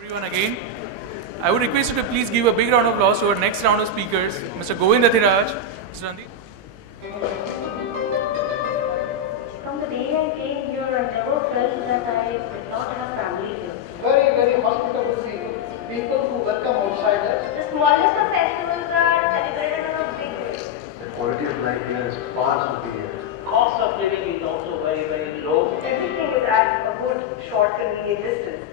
Everyone again. I would request you to please give a big round of applause to our next round of speakers, Mr. Govind Athiraj, Mr. Randeep. From the day I came here, I never felt that I did not have family here. Very, very hospitable people who welcome outsiders. The smallest of festivals are celebrated on a big day. The quality of life here is far superior. Cost of living is also very, very low. Everything is at a good, short, convenient distance.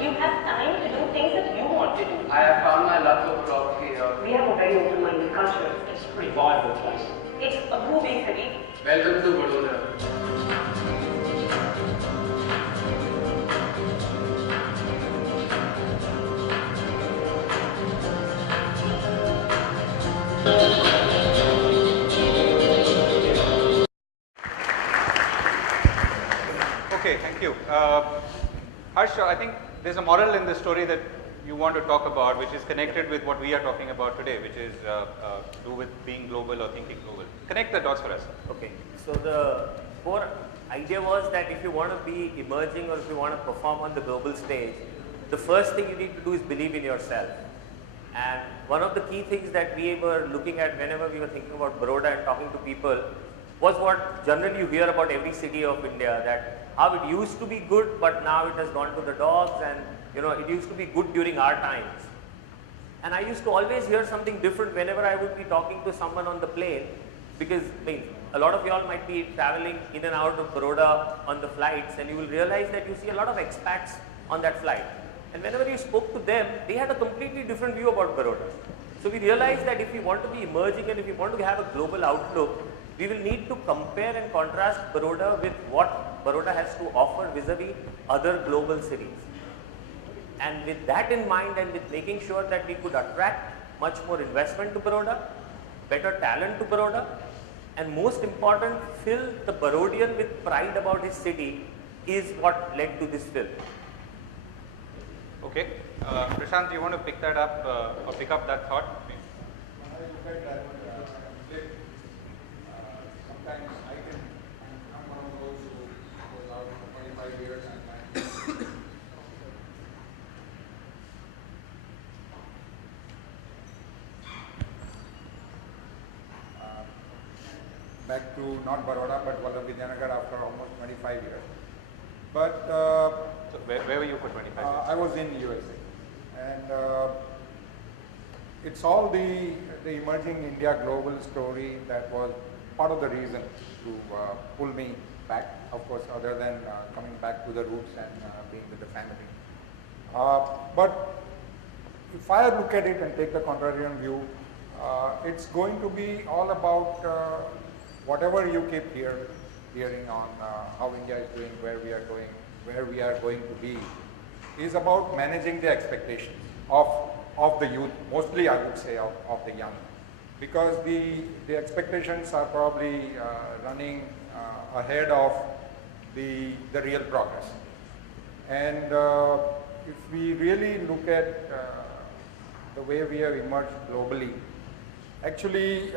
You have time to do things that you want to do. I have found my love for photography here. We have a very open-minded culture. It's a pretty vibrant place. It's a groovy city. Welcome to Vadodara. Okay, thank you. Harsh, I think there's a moral in this story that you want to talk about, which is connected with what we are talking about today, which is do with being global or thinking global. Connect the dots for us. Okay, so the core idea was that if you want to be emerging or if you want to perform on the global stage, the first thing you need to do is believe in yourself. And one of the key things that we were looking at whenever we were thinking about Baroda and talking to people was what generally you hear about every city of India, that how it used to be good, but now it has gone to the dogs, and it used to be good during our times. And I used to always hear something different whenever I would be talking to someone on the plane, because a lot of y'all might be traveling in and out of Baroda on the flights, and you will realize that you see a lot of expats on that flight. And whenever you spoke to them, they had a completely different view about Baroda. So we realized that if we want to be emerging and if we want to have a global outlook, we will need to compare and contrast Baroda with what Baroda has to offer vis-a-vis other global cities. And with that in mind, and with making sure that we could attract much more investment to Baroda, better talent to Baroda, and most important, fill the Barodian with pride about his city, is what led to this film. Okay, Prashant, do you want to pick that up or pick up that thought? When I look at that clip, sometimes I'm one of those who goes out for 25 years and back to not Baroda but Vallabh after almost 25 years. But So where were you for 25 years? I was in USA, and it's all the emerging India global story that was part of the reason to pull me back, of course, other than coming back to the roots and being with the family. But if I look at it and take the contrarian view, it's going to be all about whatever you keep hearing on how India is doing, where we are going, where we are going to be, is about managing the expectations of the youth, mostly I would say of the young, because the expectations are probably running ahead of the real progress. And if we really look at the way we have emerged globally, actually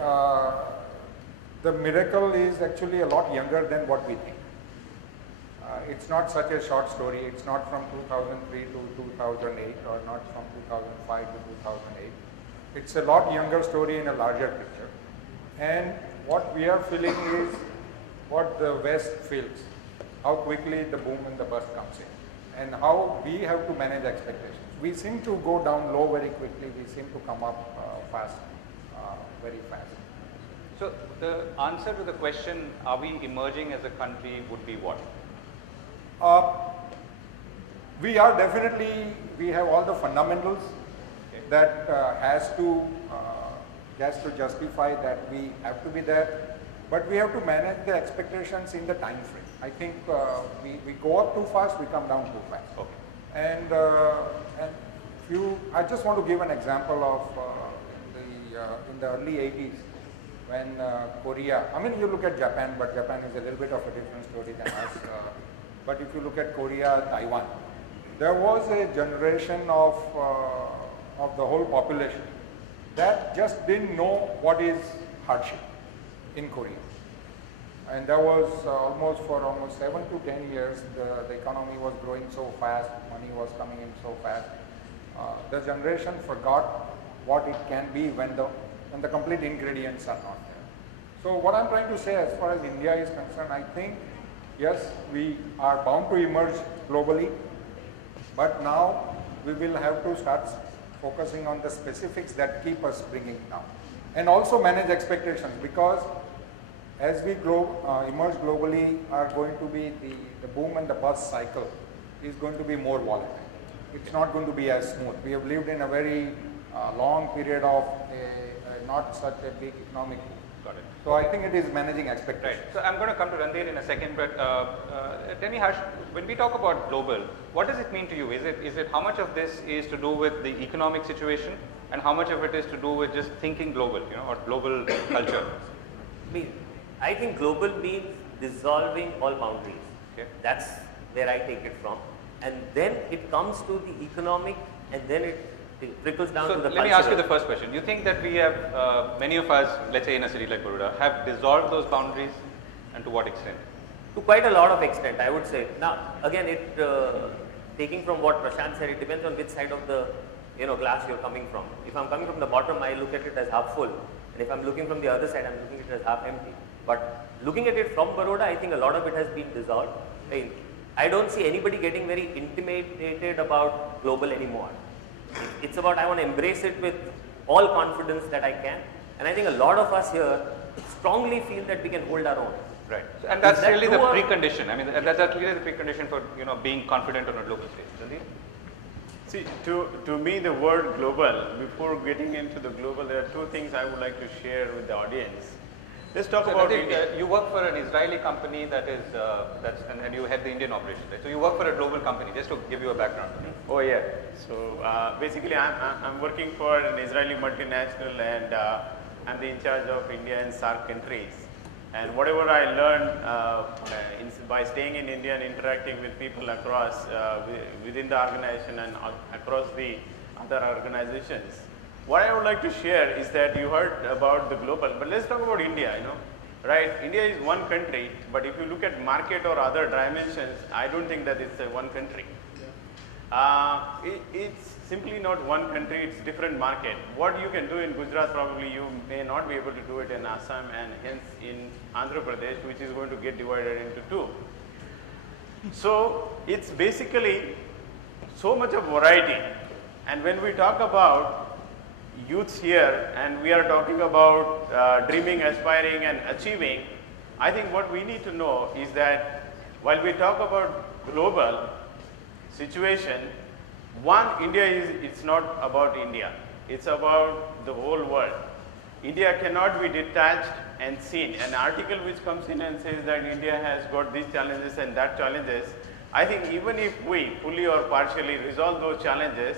the miracle is actually a lot younger than what we think. It's not such a short story. It's not from 2003 to 2008 or not from 2005 to 2008. It's a lot younger story in a larger picture. And what we are feeling is what the West feels, how quickly the boom and the bust comes in, and how we have to manage expectations. We seem to go down low very quickly. We seem to come up fast, very fast. So the answer to the question, are we emerging as a country, would be what? We are definitely, we have all the fundamentals that has to justify that we have to be there, but we have to manage the expectations in the time frame. I think we go up too fast, we come down too fast. Okay. And I just want to give an example of in the early 80s when Korea, I mean you look at Japan, but Japan is a little bit of a different story than us. But if you look at Korea, Taiwan, there was a generation of the whole population that just didn't know what is hardship in Korea. And that was for almost 7 to 10 years, the economy was growing so fast, money was coming in so fast. The generation forgot what it can be when the complete ingredients are not there. So what I'm trying to say as far as India is concerned, I think, yes, we are bound to emerge globally, but now we will have to start focusing on the specifics that keep us bringing down. And also manage expectations, because as we emerge globally are going to be the boom and the bust cycle is going to be more volatile. It's not going to be as smooth. We have lived in a very long period of not such a big economic boom. Got it. So I think it is managing Right. expectations. So I'm going to come to Randhir in a second, but tell me, Harsh, when we talk about global, what does it mean to you? Is it how much of this is to do with the economic situation, and how much of it is to do with just thinking global, or global culture? I think global means dissolving all boundaries. Okay. That's where I take it from. And then it comes to the economic, and then it trickles down So to the let me ask you cultural. the first question. You think that we have, many of us, let's say in a city like Baroda, have dissolved those boundaries, and to what extent? To quite a lot of extent, I would say. Now, again, taking from what Prashant said, it depends on which side of the glass you're coming from. If I'm coming from the bottom, I look at it as half full, and if I'm looking from the other side, I'm looking at it as half empty. But looking at it from Baroda, I think a lot of it has been dissolved. I don't see anybody getting very intimidated about global anymore. It's about I want to embrace it with all confidence that I can, and I think a lot of us here strongly feel that we can hold our own. Right. So, and that's that really the true or- precondition. I mean, that's really the precondition for being confident on a global stage. Randhir? See, to me, the word global, before getting into the global, there are two things I would like to share with the audience. Let's talk So about Randhir, India. you work for an Israeli company that is, and you head the Indian operation, right? So you work for a global company, just to give you a background. Oh yeah. So basically, I'm working for an Israeli multinational, and I'm in charge of India and SAARC countries. And whatever I learned by staying in India and interacting with people across within the organization and across the other organizations, what I would like to share is that you heard about the global, but let's talk about India. Right? India is one country, but if you look at market or other dimensions, I don't think that it's a one country. It's simply not one country, it's different market. What you can do in Gujarat, probably you may not be able to do it in Assam, and hence in Andhra Pradesh, which is going to get divided into two. So it's basically so much of variety. And when we talk about youths here, and we are talking about dreaming, aspiring and achieving, I think what we need to know is that while we talk about global situation, India it's not about India, it's about the whole world. India cannot be detached and seen. An article which comes in and says that India has got these challenges and that challenges, I think even if we fully or partially resolve those challenges,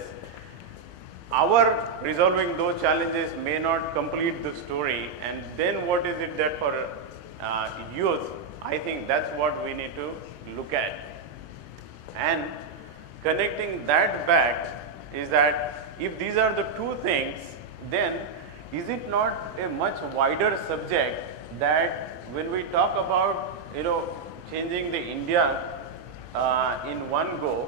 our resolving those challenges may not complete the story, and then what is it that for youth, I think that's what we need to look at. And connecting that back is that if these are the two things, then is it not a much wider subject that when we talk about changing the India in one go,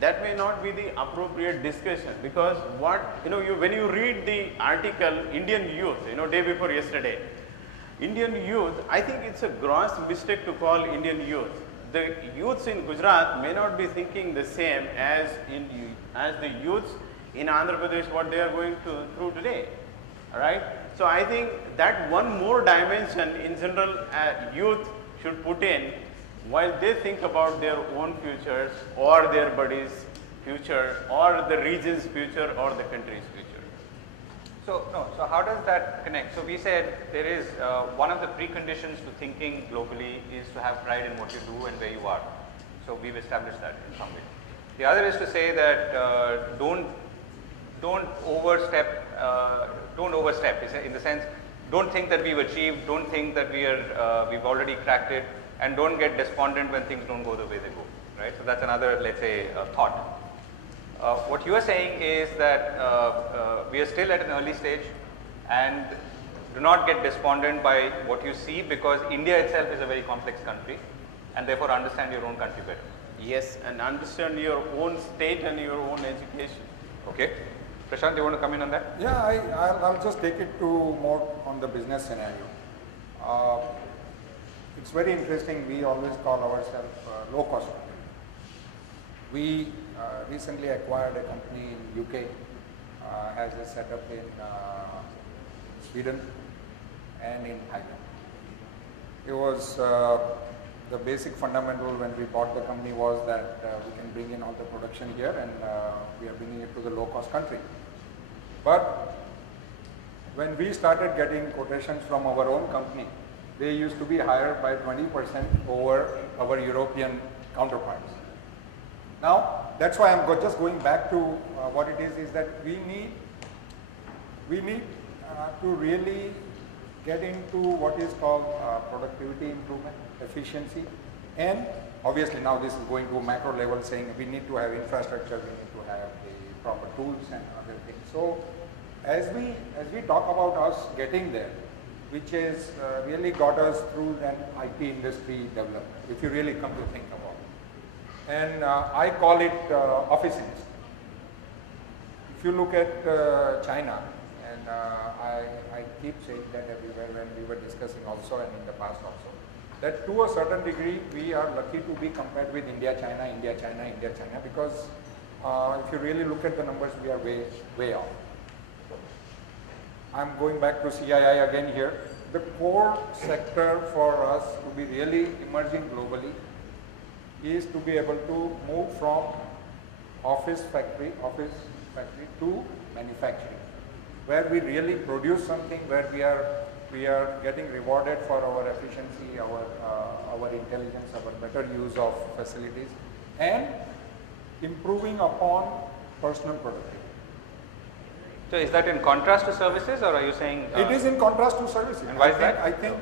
that may not be the appropriate discussion, because when you read the article Indian youth, day before yesterday, Indian youth, I think it's a gross mistake to call Indian youth. The youths in Gujarat may not be thinking the same as the youths in Andhra Pradesh, what they are going through today. All right. So I think that one more dimension in general youth should put in while they think about their own futures or their buddies' future or the region's future or the country's future. So how does that connect? So we said there is one of the preconditions to thinking globally is to have pride in what you do and where you are. So we've established that in some way. The other is to say that don't overstep. In the sense, don't think that we've achieved. Don't think that we've already cracked it, and don't get despondent when things don't go the way they go. Right. So that's another, let's say, thought. What you are saying is that we are still at an early stage, and do not get despondent by what you see, because India itself is a very complex country, and therefore understand your own country better. Yes, and understand your own state and your own education. Okay. Prashant, you want to come in on that? Yeah, I'll just take it to more on the business scenario. It's very interesting. We always call ourselves low cost company. We recently acquired a company in UK, has a setup in Sweden and in Thailand. It was the basic fundamental when we bought the company was that we can bring in all the production here, and we are bringing it to the low cost country. But when we started getting quotations from our own company, they used to be higher by 20% over our European counterparts. Now, that's why I'm just going back to what it is that we need to really get into what is called productivity improvement, efficiency, and obviously now this is going to a macro level, saying we need to have infrastructure, we need to have the proper tools and other things. So as we talk about us getting there, which has really got us through an IT industry development, if you really come to think about it. And I call it office industry. If you look at China, and I keep saying that everywhere when we were discussing also and in the past also, that to a certain degree we are lucky to be compared with India, China, India, China, India, China, because if you really look at the numbers, we are way off. I'm going back to CII again here. The core sector for us to be really emerging globally is to be able to move from office factory to manufacturing, where we really produce something, where we are getting rewarded for our efficiency, our intelligence, our better use of facilities, and improving upon personal productivity. So is that in contrast to services, or are you saying? It is in contrast to services. And why is that? I think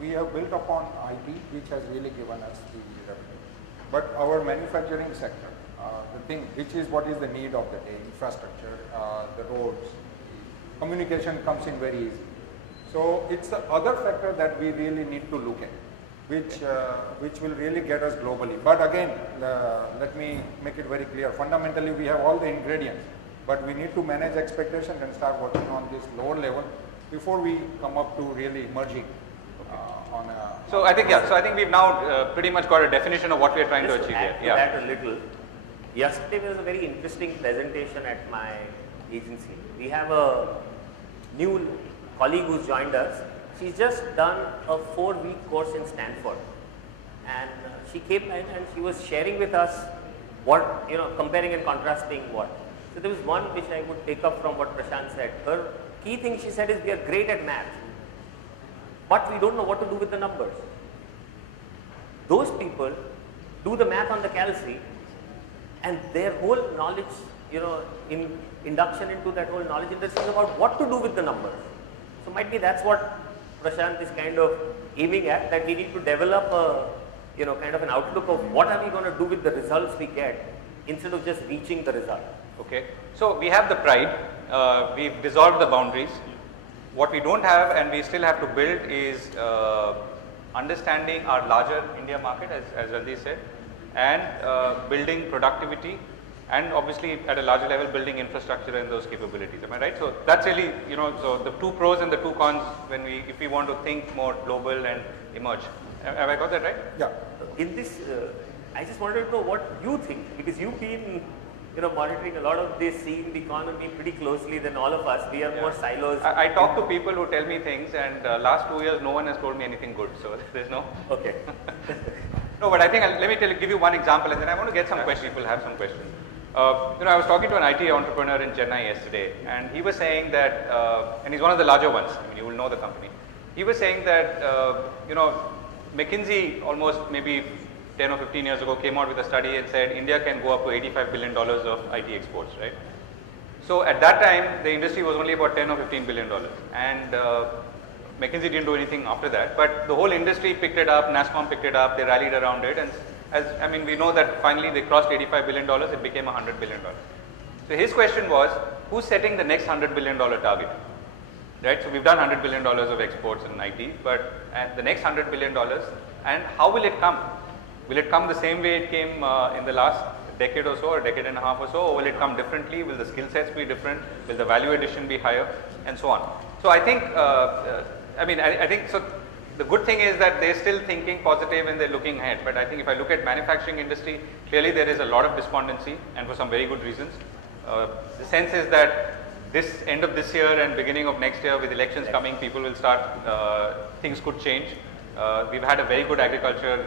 we have built upon IT, which has really given us the revenue. But our manufacturing sector, the thing which is what is the need of the day, infrastructure, the roads, communication comes in very easy. So it's the other factor that we really need to look at, which will really get us globally. But again, let me make it very clear. Fundamentally, we have all the ingredients, but we need to manage expectations and start working on this lower level before we come up to really emerging on a. So I think So I think we've now pretty much got a definition of what we are trying to achieve here. To that a little. Yesterday there was a very interesting presentation at my agency. We have a new colleague who's joined us. She's just done a 4-week course in Stanford, and she came in and she was sharing with us what, comparing and contrasting what. So there was one which I would take up from what Prashant said. Her key thing she said is we are great at math, but we don't know what to do with the numbers. Those people do the math on the Cal sheet, and their whole knowledge, in induction into that whole knowledge industry is about what to do with the numbers. So might be that's what Prashant is kind of aiming at, that we need to develop a, kind of an outlook of what are we going to do with the results we get instead of just reaching the result. Okay. So we have the pride, we've dissolved the boundaries. What we don't have and we still have to build is understanding our larger India market, as Randy said, and building productivity, and obviously at a larger level building infrastructure and those capabilities. Am I right? So that's really, so the two pros and the two cons if we want to think more global and emerge. Have I got that right? Yeah. In this, I just wanted to know what you think, because you've been monitoring a lot of this, seeing the economy pretty closely than all of us. We are more silos. I talk to people who tell me things, and last 2 years no one has told me anything good, so there's no. Okay. No, but I think let me give you one example, and then I want to get some questions. People have some questions. I was talking to an IT entrepreneur in Chennai yesterday, and he was saying that, and he's one of the larger ones. I mean, you will know the company. He was saying that, McKinsey almost maybe 10 or 15 years ago came out with a study and said India can go up to $85 billion of IT exports, right? So at that time, the industry was only about $10 or $15 billion, and McKinsey didn't do anything after that, but the whole industry picked it up, NASSCOM picked it up, they rallied around it, and we know that finally they crossed $85 billion, it became $100 billion. So his question was, who's setting the next $100 billion target? right? So we've done $100 billion of exports in IT, but the next $100 billion, and how will it come? Will it come the same way it came in the last decade or so, or decade and a half or so, or will it come differently? Will the skill sets be different? Will the value addition be higher, and so on? So I think, I think so. The good thing is that they're still thinking positive and they're looking ahead. But I think if I look at manufacturing industry, clearly there is a lot of despondency, and for some very good reasons. The sense is that this end of this year and beginning of next year, with elections coming, people will start, things could change. We've had a very good agriculture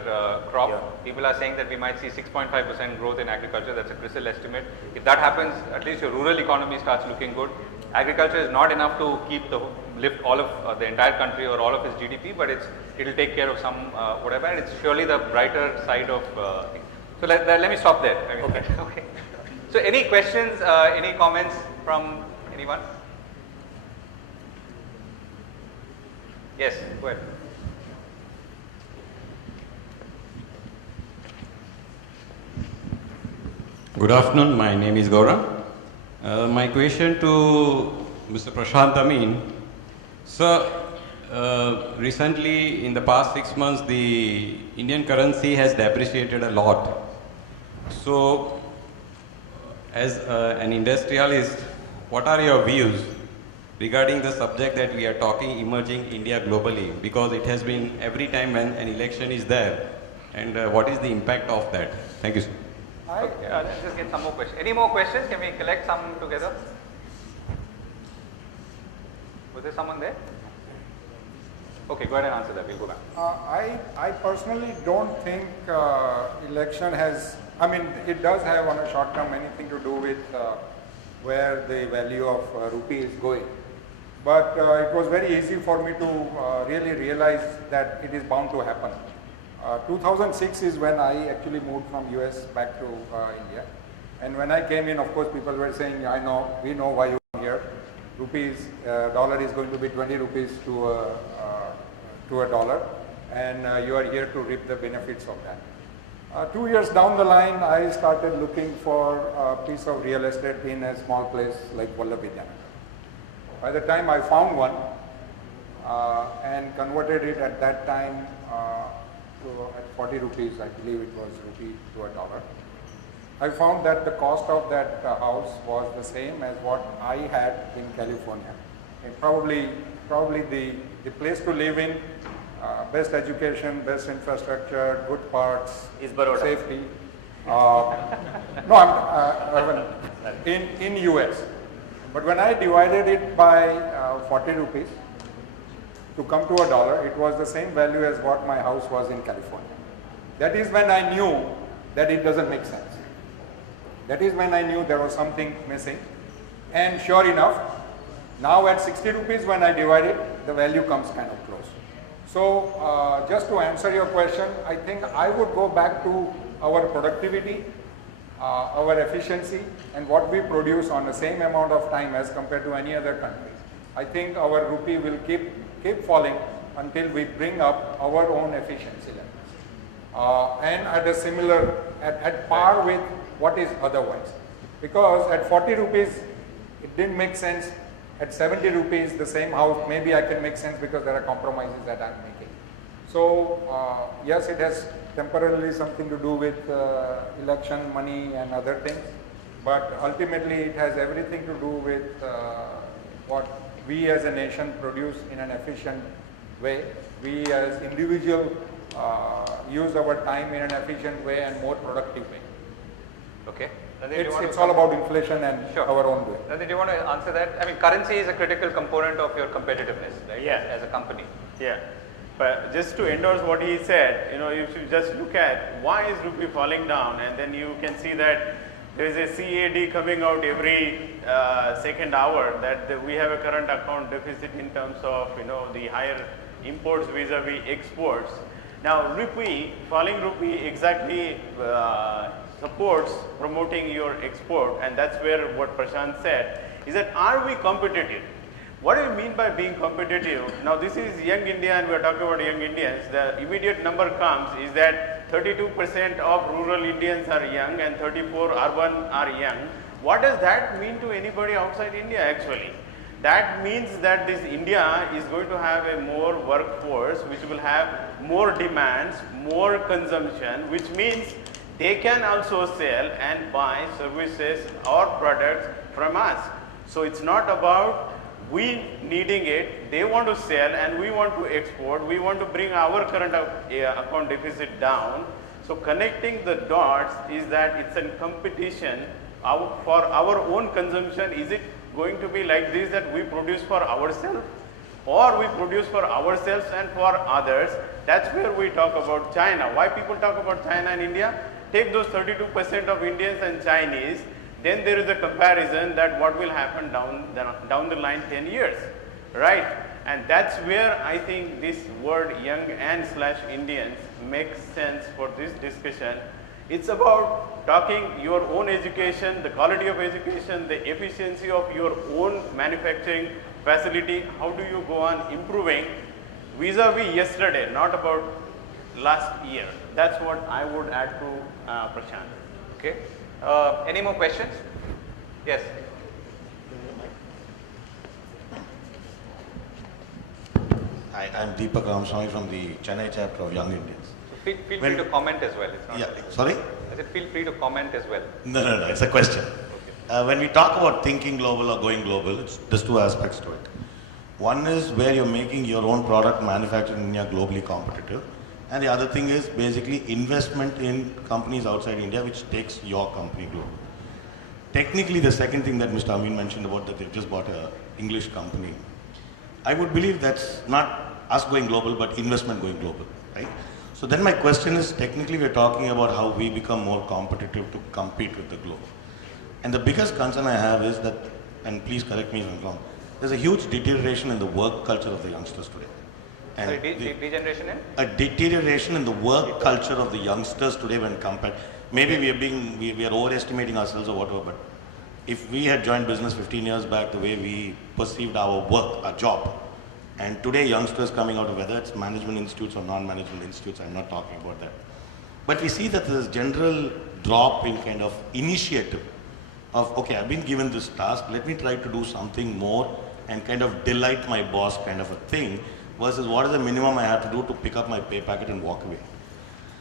crop. Yeah. People are saying that we might see 6.5% growth in agriculture. That's a CRISIL estimate. If that happens, at least your rural economy starts looking good. Agriculture is not enough to lift all of the entire country or all of its GDP, but it'll take care of some whatever. And it's surely the brighter side of things. So let me stop there. Okay. Okay. So any questions, any comments from anyone? Yes, go ahead. Good afternoon, my name is Gaurav. My question to Mr. Prashant Amin. Sir, recently in the past 6 months, the Indian currency has depreciated a lot. So, as an industrialist, what are your views regarding the subject that we are talking, emerging India globally? Because it has been every time when an election is there, and what is the impact of that? Thank you, sir. Okay, let's just get some more questions. Any more questions? Can we collect some together? Was there someone there? Okay, go ahead and answer that. We'll go back. I personally don't think election has, it does have on a short term anything to do with where the value of rupee is going. But it was very easy for me to really realize that it is bound to happen. 2006 is when I actually moved from US back to India. And when I came in, of course, people were saying, we know why you are here. Dollar is going to be 20 rupees to a dollar, and you are here to reap the benefits of that. 2 years down the line, I started looking for a piece of real estate in a small place like Vallabhvidyanagar. By the time I found one and converted it at that time at 40 rupees, I believe it was rupee to a dollar, I found that the cost of that house was the same as what I had in California. And probably the place to live in, best education, best infrastructure, good parts, Is Baroda. safety. In US. But when I divided it by 40 rupees to come to a dollar, it was the same value as what my house was in California. That is when I knew that it doesn't make sense. That is when I knew there was something missing. And sure enough, now at 60 rupees when I divide it, the value comes kind of close. So just to answer your question, I think I would go back to our productivity, our efficiency, and what we produce on the same amount of time as compared to any other country. I think our rupee will keep falling until we bring up our own efficiency levels. And at a similar, at par with what is otherwise. Because at 40 rupees, it didn't make sense. At 70 rupees, the same house, maybe I can make sense because there are compromises that I'm making. So, yes, it has temporarily something to do with election money and other things. But ultimately, it has everything to do with what we as a nation produce in an efficient way. We as individual use our time in an efficient way and more productive way. Okay. It's all about inflation and our own way. Nandan, do you want to answer that? I mean, currency is a critical component of your competitiveness, right? Yeah. As a company. Yeah. But just to endorse what he said, you should just look at why is rupee falling down, and then you can see that there is a CAD coming out every second hour that we have a current account deficit in terms of the higher imports vis-a-vis exports. Now rupee, falling rupee exactly supports promoting your export, and that's where what Prashant said is that are we competitive? What do you mean by being competitive? Now this is young India and we are talking about young Indians. The immediate number comes is that 32% of rural Indians are young and 34% urban are young. What does that mean to anybody outside India actually? that means that this India is going to have a more workforce, which will have more demands, more consumption, which means they can also sell and buy services or products from us. So it's not about we needing it, they want to sell and we want to export, we want to bring our current account deficit down. So connecting the dots is that it's a competition for our own consumption. Is it going to be like this, that we produce for ourselves or we produce for ourselves and for others? That's where we talk about China. Why people talk about China and India? Take those 32% of Indians and Chinese, then there is a comparison that what will happen down the line 10 years, right? And that's where I think this word young and / Indians makes sense for this discussion. It's about talking your own education, the quality of education, the efficiency of your own manufacturing facility. How do you go on improving vis-a-vis yesterday, not about last year? That's what I would add to Prashant. Okay. Any more questions? Yes. Hi, I'm Deepak Ramaswamy from the Chennai chapter of Young Indians. So feel free to comment as well. It's not Sorry? I said feel free to comment as well. No, it's a question. Okay. When we talk about thinking global or going global, there's two aspects to it. One is where you're making your own product manufactured in India globally competitive. And the other thing is basically investment in companies outside India, which takes your company global. Technically, the second thing that Mr. Amin mentioned about that they've just bought an English company, I would believe that's not us going global, but investment going global, right? So then my question is, technically we're talking about how we become more competitive to compete with the globe. And the biggest concern I have is that, and please correct me if I'm wrong, there's a huge deterioration in the work culture of the youngsters today. And Sorry, degeneration in? a deterioration in the work culture of the youngsters today when compared. Maybe we are overestimating ourselves or whatever, but if we had joined business 15 years back, the way we perceived our work, our job, and today youngsters coming out of whether it's management institutes or non-management institutes, I'm not talking about that. But we see that there's general drop in kind of initiative of, okay, I've been given this task, let me try to do something more and kind of delight my boss kind of a thing, versus what is the minimum I have to do to pick up my pay packet and walk away.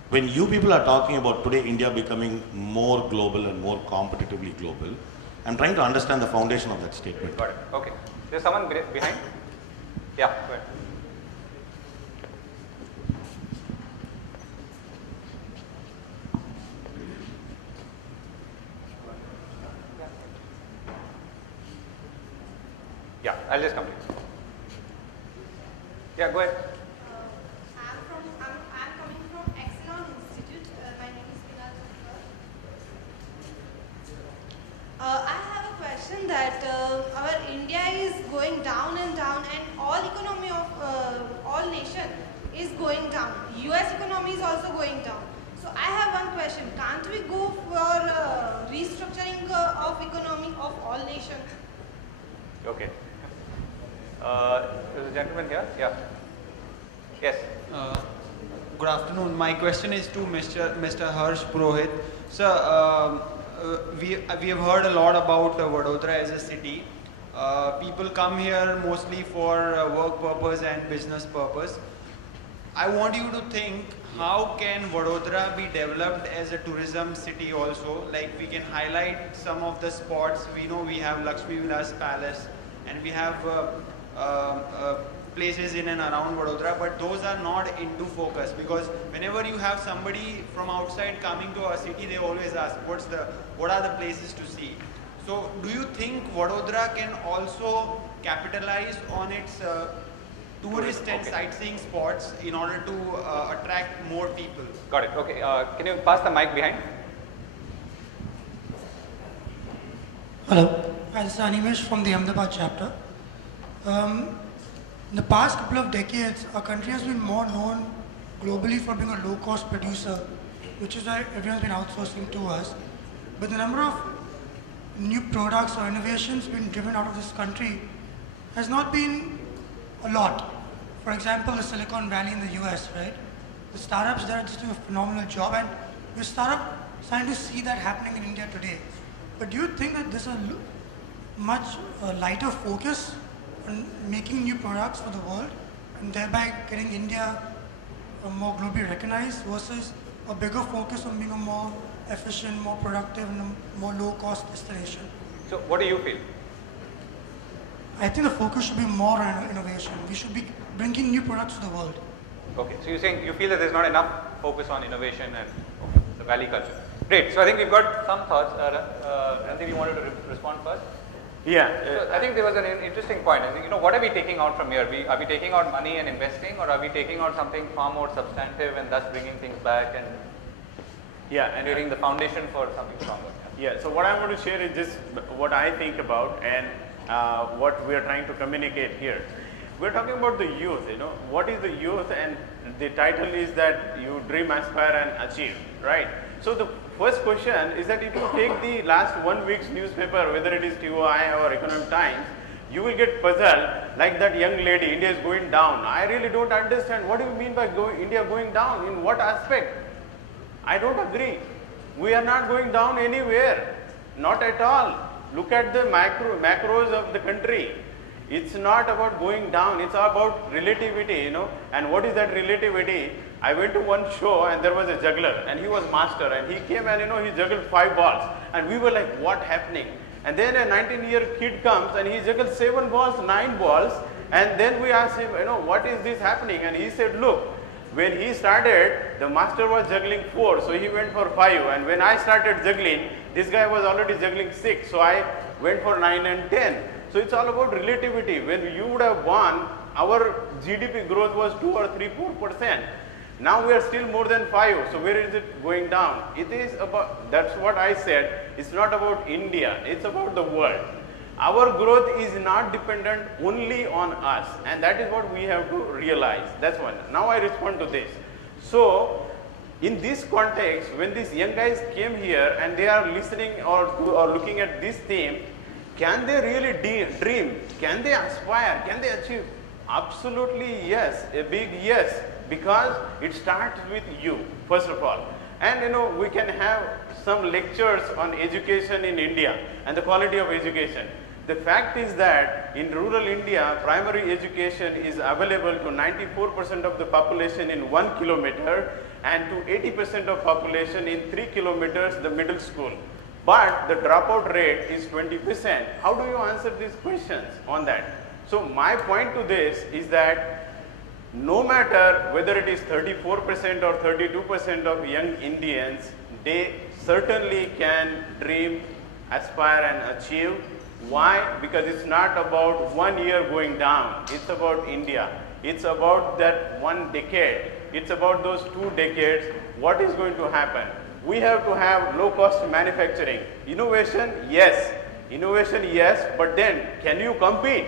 When you people are talking about today India becoming more global and more competitively global, I'm trying to understand the foundation of that statement. Got it. Okay. There's someone behind? Yeah, go ahead. Yeah, I'll just complete. Yeah, go ahead. I'm coming from Exelon Institute. My name is Vinal Thakkar. I have a question that our India is going down and down, and all economy of all nation is going down. US economy is also going down. So I have one question. Can't we go for restructuring of economy of all nation? Okay. There's a gentleman here. Yeah. Yes. Good afternoon. My question is to Mr. Harsh Purohit. Sir, we have heard a lot about Vadodara as a city. People come here mostly for work purpose and business purpose. I want you to think, how can Vadodara be developed as a tourism city also? Like, we can highlight some of the spots. We know we have Lakshmi Vilas Palace and we have places in and around Vadodara, but those are not into focus, because whenever you have somebody from outside coming to our city, they always ask, what are the places to see? So do you think Vadodara can also capitalize on its tourist and sightseeing spots in order to attract more people? Got it. Okay. Can you pass the mic behind? Hello, this is Animesh from the Ahmedabad chapter. In the past couple of decades, our country has been more known globally for being a low-cost producer, which is why everyone's been outsourcing to us. But the number of new products or innovations being driven out of this country has not been a lot. For example, the Silicon Valley in the US, right? The startups there are just doing a phenomenal job, and we're starting to see that happening in India today. But do you think that there's a much lighter focus on making new products for the world and thereby getting India more globally recognized versus a bigger focus on being a more efficient, more productive and a more low-cost destination? So what do you feel? I think the focus should be more on innovation. We should be bringing new products to the world. Okay, so you're saying you feel that there's not enough focus on innovation and the valley culture. Great, so I think we've got some thoughts. Randeep, you wanted to respond first? Yeah. So I think there was an interesting point. I think, what are we taking out from here? Are we taking out money and investing, or are we taking out something far more substantive and thus bringing things back and creating the foundation for something stronger? Yeah, so what I'm going to share is just what I think about and what we are trying to communicate here. We're talking about the youth, what is the youth, and the title is that you dream, aspire and achieve, right? So the first question is that if you take the last 1 week's newspaper, whether it is TOI or Economic Times, you will get puzzled like that young lady, India is going down. I really don't understand. What do you mean by India going down? In what aspect? I don't agree. We are not going down anywhere, not at all. Look at the macros of the country. It's not about going down, it's about relativity, and what is that relativity? I went to one show and there was a juggler and he was master and he came and he juggled 5 balls and we were like, what happening? And then a 19-year kid comes and he juggles 7 balls, 9 balls, and then we asked him, what is this happening? And he said, look, when he started, the master was juggling 4, so he went for 5, and when I started juggling, this guy was already juggling 6, so I went for 9 and 10. So it's all about relativity. When you would have won, our GDP growth was 2 or 3, 4%. Now we are still more than 5. So where is it going down? It is about, that's what I said, it's not about India, it's about the world. Our growth is not dependent only on us, and that is what we have to realize. That's one. Now I respond to this. So in this context, when these young guys came here and they are listening or looking at this theme, can they really dream? Can they aspire? Can they achieve? Absolutely yes, a big yes, because it starts with you, first of all. And we can have some lectures on education in India and the quality of education. The fact is that in rural India, primary education is available to 94% of the population in 1 kilometer and to 80% of population in 3 kilometers, the middle school. But the dropout rate is 20%. How do you answer these questions on that? So my point to this is that no matter whether it is 34% or 32% of young Indians, they certainly can dream, aspire and achieve. Why? Because it's not about 1 year going down. It's about India. It's about that 1 decade. It's about those 2 decades. What is going to happen? We have to have low-cost manufacturing. Innovation, yes. Innovation, yes. But then, can you compete?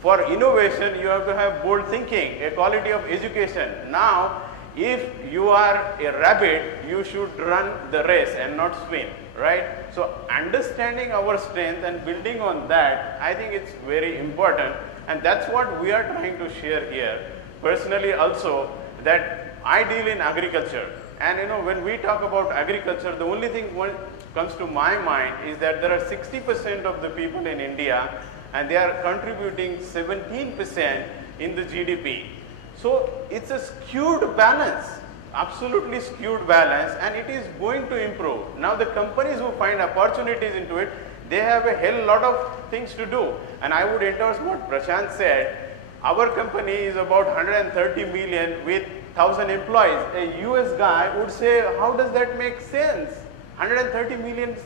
For innovation, you have to have bold thinking, a quality of education. Now, if you are a rabbit, you should run the race and not swim, right? So, understanding our strength and building on that, I think it's very important. And that's what we are trying to share here. Personally also, that I deal in agriculture. And when we talk about agriculture, the only thing comes to my mind is that there are 60% of the people in India and they are contributing 17% in the GDP. So it's a skewed balance, absolutely skewed balance, and it is going to improve. Now the companies who find opportunities into it, they have a hell lot of things to do. And I would endorse what Prashant said. Our company is about 130 million with 1,000 employees. A US guy would say, how does that make sense? $130 million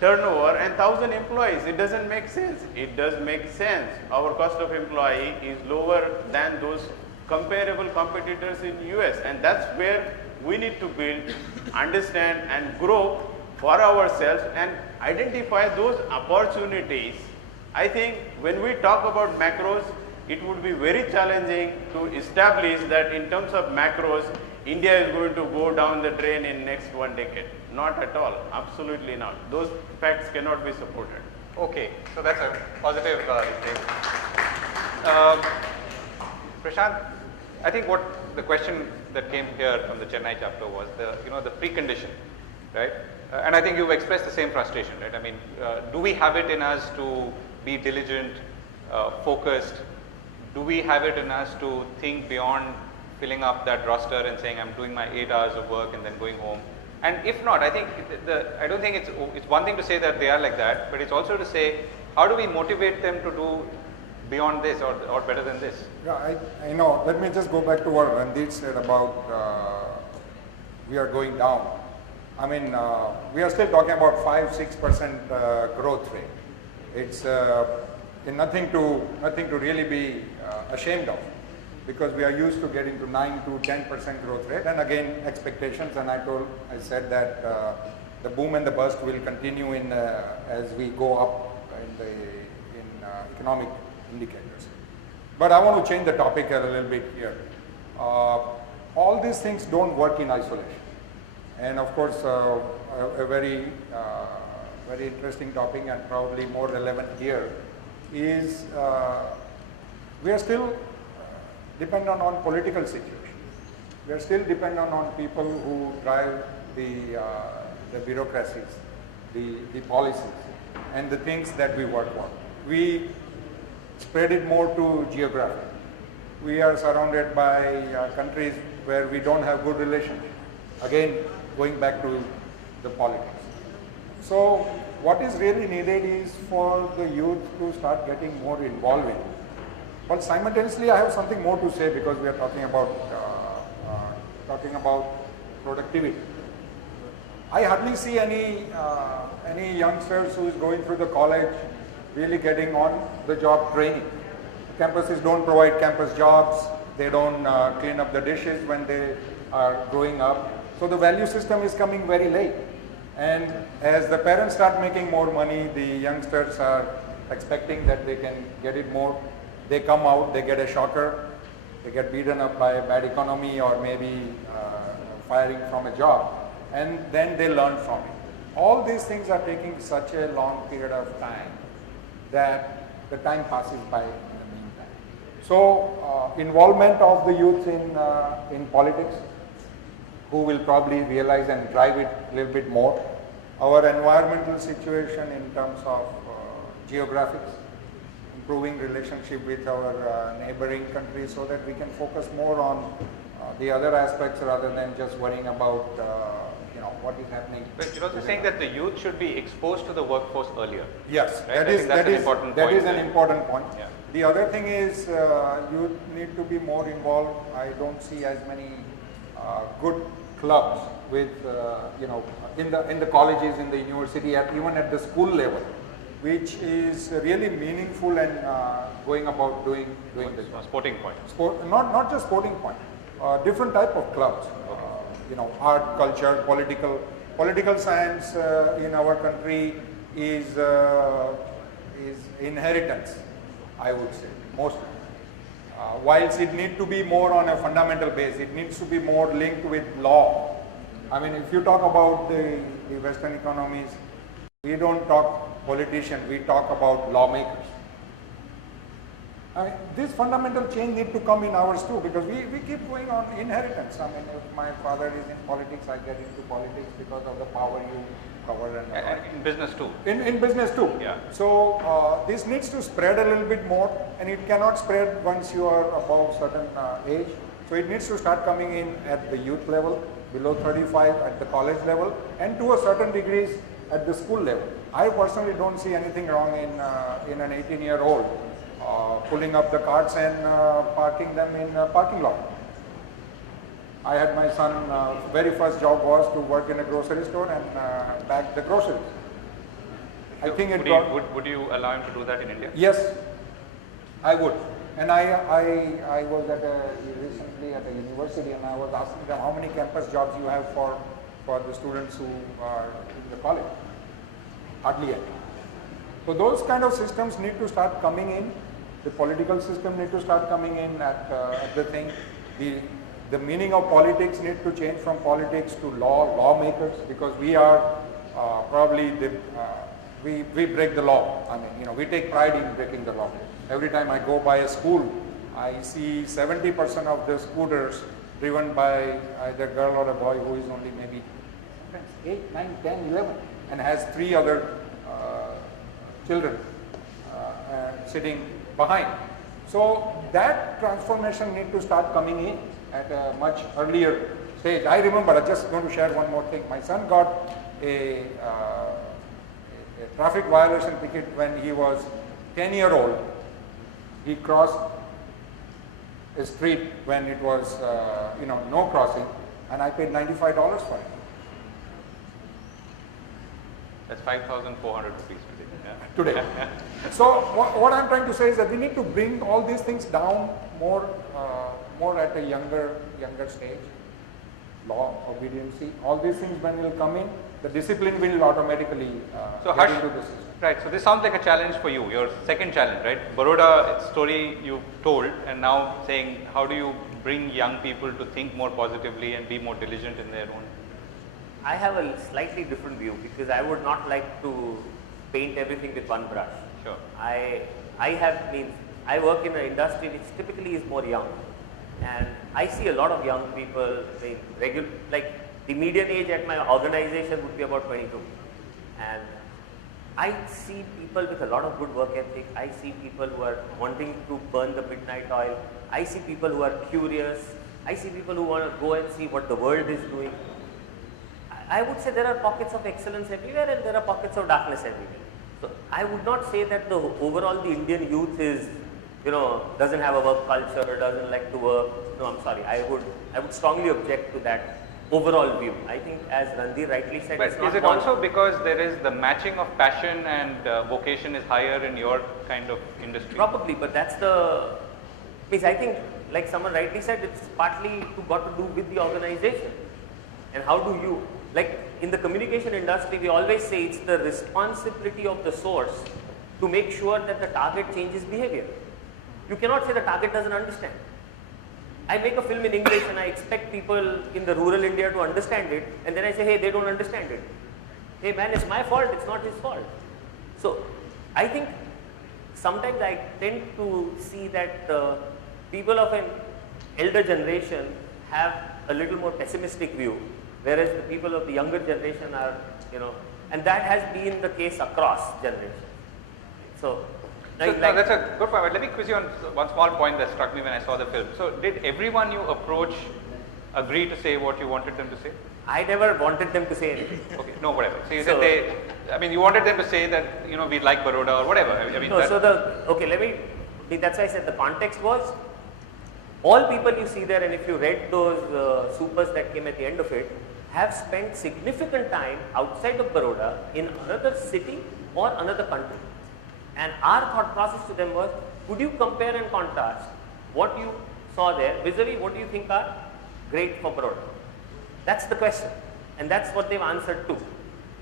turnover and 1,000 employees. It doesn't make sense. It does make sense. Our cost of employee is lower than those comparable competitors in US, and that's where we need to build, understand and grow for ourselves and identify those opportunities. I think when we talk about macros, it would be very challenging to establish that in terms of macros, India is going to go down the drain in next 1 decade. Not at all, absolutely not. Those facts cannot be supported. Okay, so that's a positive thing. Prashant, I think what the question that came here from the Chennai chapter was the precondition, right? And I think you've expressed the same frustration, right? I mean, do we have it in us to be diligent, focused? Do we have it in us to think beyond filling up that roster and saying I'm doing my 8 hours of work and then going home? And if not, I think I don't think it's one thing to say that they are like that, but it's also to say how do we motivate them to do beyond this or better than this? Yeah, I know. Let me just go back to what Randeep said about we are going down. I mean, we are still talking about 5-6% growth rate. It's nothing to really be ashamed of, because we are used to getting to 9 to 10% growth rate, and again expectations. And I said that the boom and the bust will continue in as we go up in economic indicators. But I want to change the topic a little bit here. All these things don't work in isolation. And of course, a very interesting topic and probably more relevant here is we are still dependent on political situation. We are still dependent on people who drive the bureaucracies, the policies, and the things that we work on. We spread it more to geography. We are surrounded by countries where we don't have good relations. Again, going back to the politics. So what is really needed is for the youth to start getting more involved in it. But simultaneously, I have something more to say, because we are talking about productivity. I hardly see any youngsters who is going through the college really getting on the job training. Campuses don't provide campus jobs. They don't clean up the dishes when they are growing up. So the value system is coming very late. And as the parents start making more money, the youngsters are expecting that they can get it more. They come out, they get a shocker, they get beaten up by a bad economy or maybe firing from a job, and then they learn from it. All these things are taking such a long period of time that the time passes by in the meantime. So involvement of the youth in politics, who will probably realize and drive it a little bit more. Our environmental situation in terms of geographics, improving relationship with our neighboring countries so that we can focus more on the other aspects rather than just worrying about what is happening. But you're also saying that the youth should be exposed to the workforce earlier. Yes, right? that is an important point. Yeah. The other thing is youth need to be more involved. I don't see as many good clubs with in the colleges, in the university, even at the school level, which is really meaningful and going about doing this. Sporting point. Not just sporting point. Different type of clubs. Art, culture, political science in our country is inheritance, I would say, mostly. Whilst it needs to be more on a fundamental base, it needs to be more linked with law. I mean, if you talk about the Western economies, we don't talk politicians, we talk about lawmakers. I mean, this fundamental change needs to come in ours too, because we keep going on inheritance. I mean, if my father is in politics, I get into politics because of the power you cover. And in business too. In business too. Yeah. So this needs to spread a little bit more, and it cannot spread once you are above certain age. So it needs to start coming in at the youth level, below 35 at the college level, and to a certain degrees at the school level. I personally don't see anything wrong in an 18-year-old pulling up the carts and parking them in a parking lot. I had my son, very first job was to work in a grocery store and bag the groceries. I think it would you allow him to do that in India? Yes, I would. And I was recently at a university, and I was asking them how many campus jobs you have for the students who are in the college. Hardly any. So those kind of systems need to start coming in. The political system need to start coming in at the thing. The meaning of politics need to change from politics to lawmakers, because we are probably we break the law. I mean, we take pride in breaking the law. Every time I go by a school, I see 70% of the scooters driven by either a girl or a boy who is only maybe 8, 9, 10, 11 and has 3 other children sitting behind. So that transformation need to start coming in at a much earlier stage. I remember, I'm just going to share one more thing. My son got a traffic violation ticket when he was 10-year-old. He crossed a street when it was, no crossing, and I paid $95 for it. That's 5,400 rupees today. Today. So what I'm trying to say is that we need to bring all these things down more at a younger stage. Law, obedience, all these things when will come in, the discipline will automatically get into the system. Right, so this sounds like a challenge for you, your second challenge, right? Baroda story you told, and now saying how do you bring young people to think more positively and be more diligent in their own? I have a slightly different view because I would not like to paint everything with one brush. Sure. I work in an industry which typically is more young, and I see a lot of young people. Like the median age at my organization would be about 22, and I see people with a lot of good work ethic. I see people who are wanting to burn the midnight oil. I see people who are curious. I see people who want to go and see what the world is doing. I would say there are pockets of excellence everywhere and there are pockets of darkness everywhere. So I would not say that the Indian youth is, doesn't have a work culture, doesn't like to work. No, I'm sorry. I would strongly object to that overall view. I think, as Randhir rightly said, but is it also because there is the matching of passion and vocation is higher in your kind of industry? Probably, but that's because I think, like someone rightly said, it's partly got to do with the organization. And how do you, like in the communication industry, we always say it's the responsibility of the source to make sure that the target changes behavior. You cannot say the target doesn't understand. I make a film in English and I expect people in the rural India to understand it, and then I say, hey, they don't understand it. Hey man, it's my fault, it's not his fault. So I think sometimes I tend to see that people of an elder generation have a little more pessimistic view, whereas the people of the younger generation are, and that has been the case across generations. So that's a good point. Let me quiz you on one small point that struck me when I saw the film. So did everyone you approach agree to say what you wanted them to say? I never wanted them to say anything. Okay, no, whatever. So you said you wanted them to say that, we like Baroda or whatever. That's why I said the context was, all people you see there, and if you read those supers that came at the end of it, have spent significant time outside of Baroda in another city or another country. And our thought process to them was, could you compare and contrast what you saw there vis-a-vis what you think are great for Baroda? That's the question, and that's what they've answered to.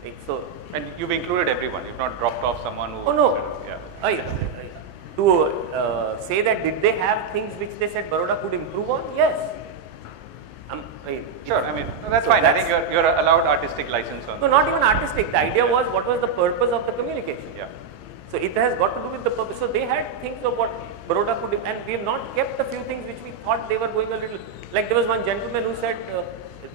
Right? So, and you've included everyone. You've not dropped off someone who. Oh no. To say that did they have things which they said Baroda could improve on? Yes. Sure. That's fine. I think you're allowed artistic license on. No, not even artistic. The idea was what was the purpose of the communication. Yeah. So it has got to do with the purpose. So they had things of what Baroda could do, and we have not kept a few things which we thought they were going a little. Like there was one gentleman who said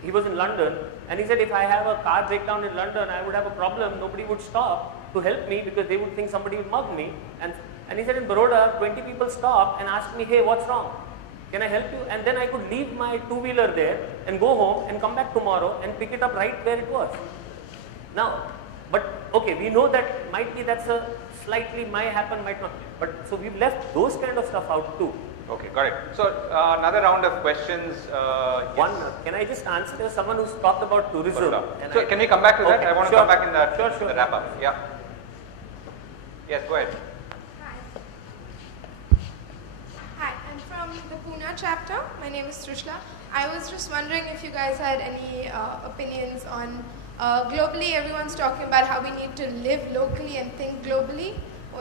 he was in London, and he said if I have a car breakdown in London, I would have a problem. Nobody would stop to help me because they would think somebody would mug me. And he said in Baroda, 20 people stopped and asked me, hey, what's wrong? Can I help you? And then I could leave my two-wheeler there and go home and come back tomorrow and pick it up right where it was. Now, but okay, we know that might be that's a slightly might happen, might not. But so we've left those kind of stuff out too. Okay, got it. So another round of questions. One, can I just answer? There's someone who's talked about tourism. So can we come back to that? I want to come back in that the wrap up. Yeah. Yes, go ahead. Hi, I'm from the Pune chapter. My name is Trishla. I was just wondering if you guys had any opinions on globally, everyone's talking about how we need to live locally and think globally.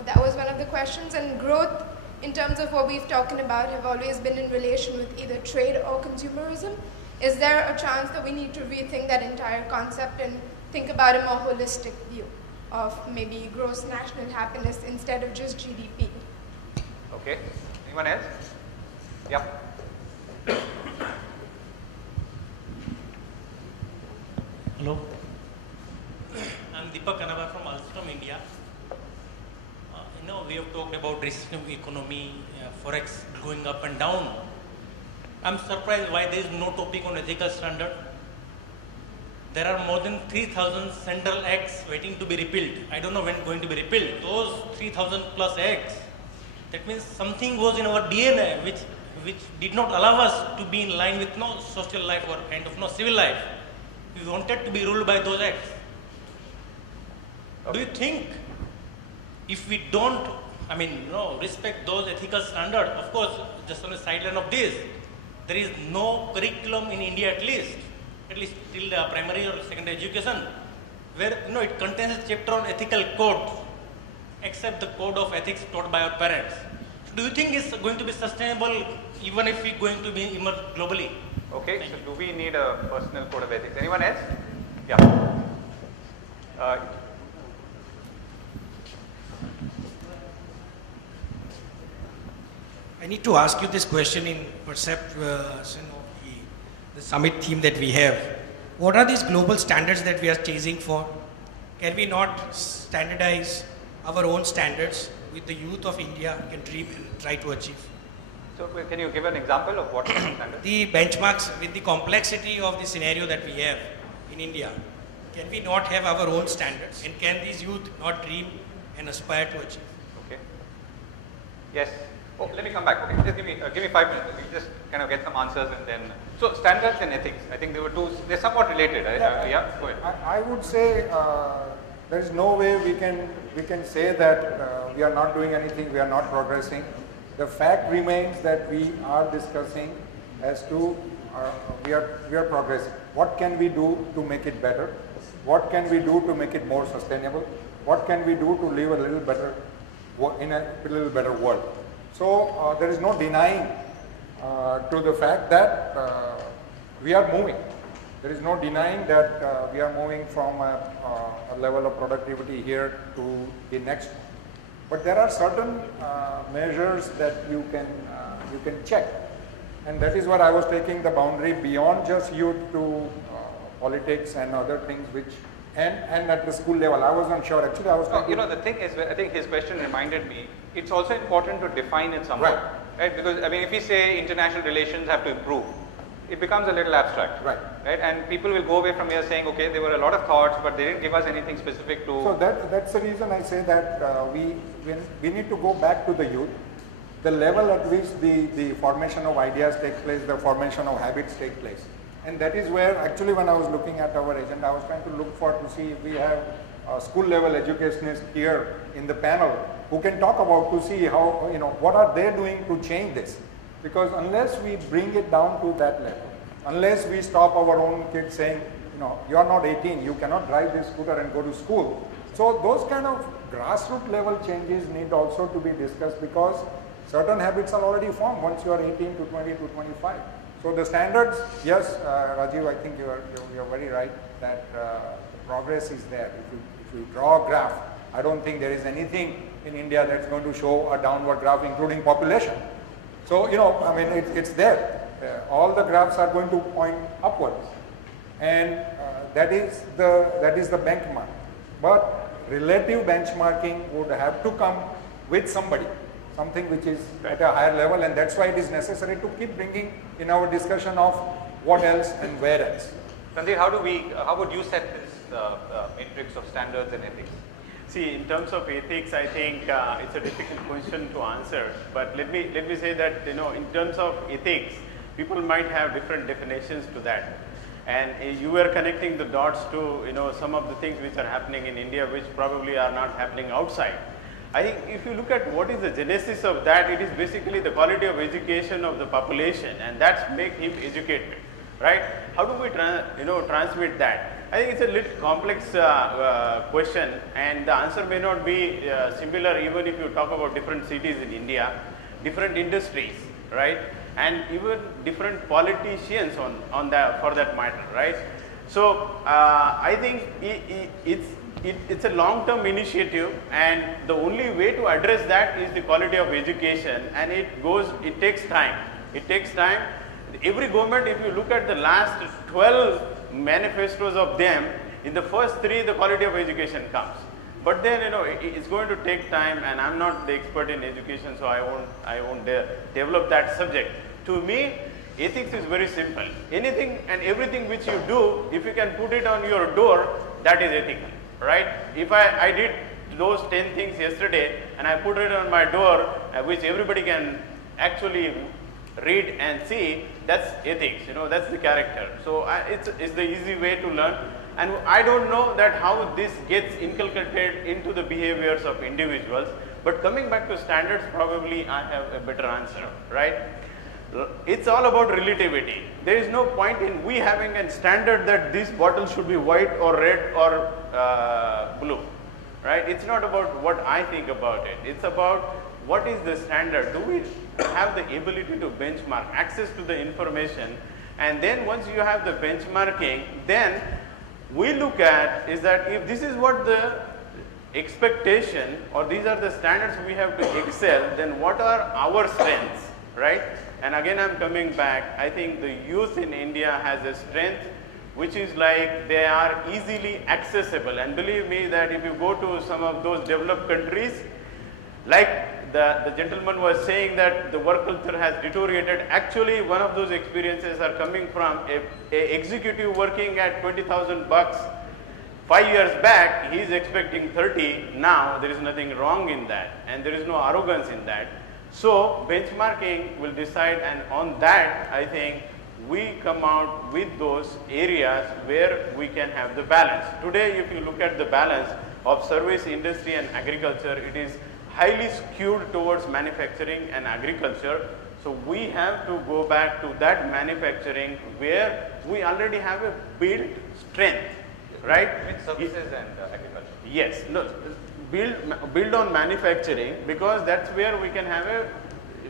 That was one of the questions. And growth, in terms of what we've talked about, have always been in relation with either trade or consumerism. Is there a chance that we need to rethink that entire concept and think about a more holistic view of maybe gross national happiness instead of just GDP? Okay. Anyone else? Yeah. Hello. I'm Deepak Kanaba from Alstom, India. In we have talked about risk of economy, forex going up and down. I'm surprised why there is no topic on ethical standard. There are more than 3,000 central acts waiting to be repealed. I don't know when going to be repealed. Those 3,000 plus acts, that means something was in our DNA which did not allow us to be in line with no social life or kind of no civil life. We wanted to be ruled by those acts. Do you think if we don't, respect those ethical standards, of course, just on the sideline of this, there is no curriculum in India at least till the primary or secondary education, where it contains a chapter on ethical code, except the code of ethics taught by our parents. So do you think it's going to be sustainable even if we're going to be emerged globally? Okay, so do we need a personal code of ethics? Anyone else? Yeah. I need to ask you this question in perception of the summit theme that we have. What are these global standards that we are chasing for? Can we not standardize our own standards with the youth of India can dream and try to achieve? So can you give an example of what standards? The benchmarks with the complexity of the scenario that we have in India, can we not have our own standards, and can these youth not dream and aspire to achieve? Okay. Yes. Oh, let me come back. Okay, just give me 5 minutes. Let me just kind of get some answers and then. So standards and ethics. I think they were two. They're somewhat related. Yeah. Go ahead. I would say there is no way we can say that we are not doing anything. We are not progressing. The fact remains that we are discussing as to we are progressing. What can we do to make it better? What can we do to make it more sustainable? What can we do to live a little better in a little better world? So there is no denying to the fact that we are moving. There is no denying that we are moving from a level of productivity here to the next. But there are certain measures that you can check, and that is what I was taking the boundary beyond just youth to politics and other things which. And at the school level, I wasn't sure. Actually, I was. The thing is, I think his question reminded me. It's also important to define it somewhat, right? Because if we say international relations have to improve, it becomes a little abstract, right? And people will go away from here saying, okay, there were a lot of thoughts, but they didn't give us anything specific to. So that's the reason I say that we need to go back to the youth, the level at which the formation of ideas take place, the formation of habits take place. And that is where actually when I was looking at our agenda, I was trying to look for to see if we have school level educationists here in the panel who can talk about to see how, what are they doing to change this. Because unless we bring it down to that level, unless we stop our own kids saying, you are not 18, you cannot drive this scooter and go to school. So those kind of grassroots level changes need also to be discussed because certain habits are already formed once you are 18 to 20 to 25. So the standards, yes, Rajiv, I think you are very right that progress is there. If you draw a graph, I don't think there is anything in India that's going to show a downward graph, including population. So it's there. All the graphs are going to point upwards, and that is the benchmark. But relative benchmarking would have to come with something which is at a higher level, and that's why it is necessary to keep bringing in our discussion of what else and where else. Sandeep, how would you set this matrix of standards and ethics? See, in terms of ethics, I think it's a difficult question to answer. But let me say that in terms of ethics, people might have different definitions to that. And you were connecting the dots to some of the things which are happening in India, which probably are not happening outside. I think if you look at what is the genesis of that, it is basically the quality of education of the population, and that's make him educated, right? How do we transmit that? I think it's a little complex question, and the answer may not be similar even if you talk about different cities in India, different industries, right? And even different politicians for that matter, right? So I think it's a long-term initiative, and the only way to address that is the quality of education, and it takes time. It takes time. Every government, if you look at the last 12 manifestos of them, in the first 3 the quality of education comes. But then, you know, it's going to take time, and I'm not the expert in education, so I won't develop that subject. To me, ethics is very simple. Anything and everything which you do, if you can put it on your door, that is ethical, right? If I did those 10 things yesterday and I put it on my door, which everybody can actually read and see, that's ethics, you know, that's the character. So it's the easy way to learn. And I don't know that how this gets inculcated into the behaviors of individuals, but coming back to standards, probably I have a better answer, right? It's all about relativity. There is no point in we having a standard that this bottle should be white or red or blue, right? It's not about what I think about it. It's about what is the standard. Do we have the ability to benchmark, access to the information, and then once you have the benchmarking, then we look at is that if this is what the expectation or these are the standards we have to excel, then what are our strengths, right? And again, I'm coming back, I think the youth in India has a strength which is like they are easily accessible, and believe me that if you go to some of those developed countries, like the gentleman was saying that the work culture has deteriorated. Actually, one of those experiences are coming from a executive working at $20,000 5 years back. He is expecting 30 now. There is nothing wrong in that, and there is no arrogance in that. So benchmarking will decide, and on that I think we come out with those areas where we can have the balance. Today, if you look at the balance of service industry and agriculture, it is highly skewed towards manufacturing and agriculture. So we have to go back to that manufacturing where we already have a built strength, right? With services and agriculture. Yes, no, build on manufacturing, because that's where we can have a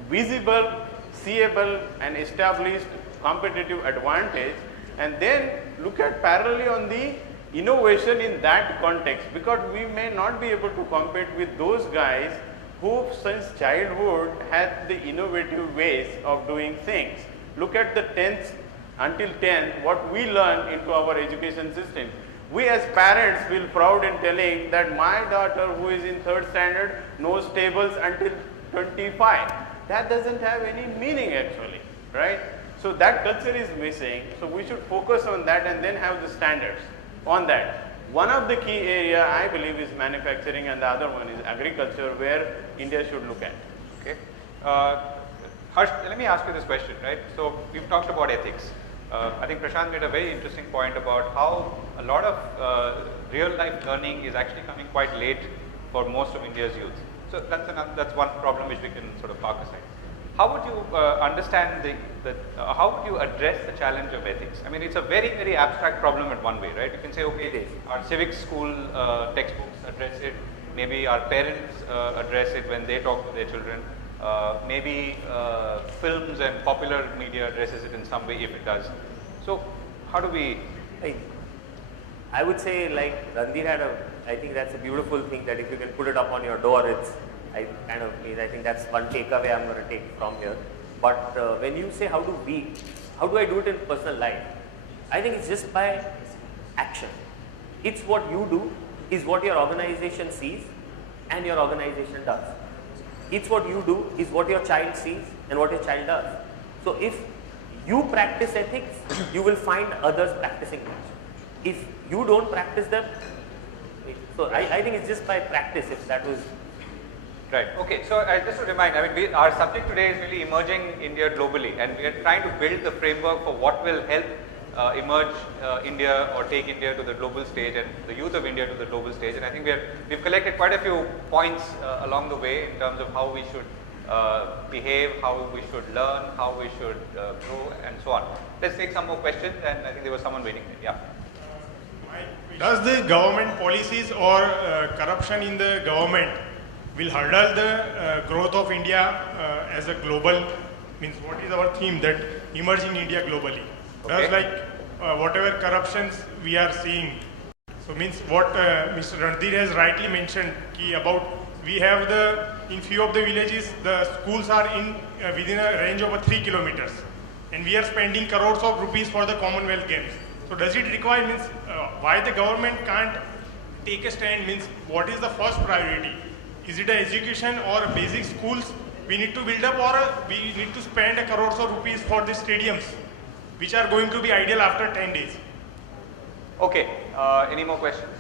visible, seeable and established competitive advantage, and then look at parallelly on the innovation in that context, because we may not be able to compete with those guys who since childhood had the innovative ways of doing things. Look at the 10th until 10th, what we learn into our education system. We as parents feel proud in telling that my daughter who is in 3rd standard knows tables until 25. That doesn't have any meaning actually, right? So that culture is missing. So we should focus on that and then have the standards on that. One of the key area I believe is manufacturing, and the other one is agriculture, where India should look at. Okay. Harsh, let me ask you this question, right? So we've talked about ethics. I think Prashant made a very interesting point about how a lot of real life learning is actually coming quite late for most of India's youth. So that's one problem which we can sort of park aside. How would you understand how would you address the challenge of ethics? I mean, it's a very, very abstract problem in one way, right? You can say, okay, our civic school textbooks address it, maybe our parents address it when they talk to their children, maybe films and popular media addresses it in some way if it does. So how do we... I would say, like Randir had I think that's a beautiful thing that if you can put it up on your door, I think that's one takeaway I'm going to take from here. But when you say how do I do it in personal life? I think it's just by action. It's what you do is what your organization sees and your organization does. It's what you do is what your child sees and what your child does. So if you practice ethics, you will find others practicing them. If you don't practice them, so I think it's just by practice, if that was... Right. Okay. So just to remind, I mean, our subject today is really emerging India globally, and we are trying to build the framework for what will help emerge India or take India to the global stage and the youth of India to the global stage. And I think we've collected quite a few points along the way in terms of how we should behave, how we should learn, how we should grow, and so on. Let's take some more questions, and I think there was someone waiting there. Yeah. Does the government policies or corruption in the government will hurdle the growth of India as a global, means what is our theme, that emerging India globally? Okay. Does whatever corruptions we are seeing, so means what Mr. Randir has rightly mentioned, about we have in few of the villages, the schools are within a range of 3 kilometers, and we are spending crores of rupees for the Commonwealth Games. So does it require, why the government can't take a stand, means what is the first priority? Is it education or basic schools we need to build up, or we need to spend crores of rupees for the stadiums which are going to be ideal after 10 days? Okay, any more questions?